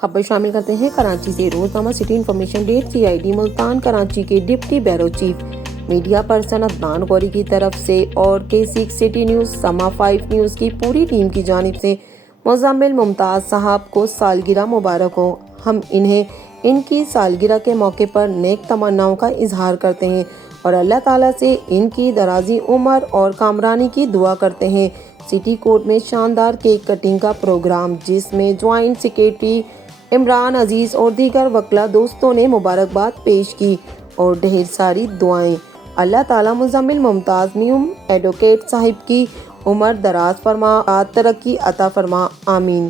خبر شامل کرتے ہیں کراچی سے۔ روزنامہ city information date CID Multan Karachi کے deputy bureau chief media person Adnan Ghori کی طرف سے اور K6 سٹی نیوز، سما 5 نیوز کی پوری ٹیم کی جانب سے مزمل ممتاز صاحب کو سالگرہ مبارک ہو۔ ہم انہیں ان کی سالگرہ کے موقع پر نیک تمناؤں کا اظہار کرتے ہیں اور اللہ تعالیٰ سے ان کی درازی عمر اور کامرانی کی دعا کرتے ہیں۔ سٹی کورٹ میں شاندار کیک کٹنگ کا پروگرام، جس میں جوائنٹ سیکریٹری عمران عزیز اور دیگر وکلاء دوستوں نے مبارکباد پیش کی اور ڈھیر ساری دعائیں۔ اللہ تعالیٰ مزمل ممتاز میوم ایڈوکیٹ صاحب کی عمر دراز فرما، ترقی عطا فرما، آمین۔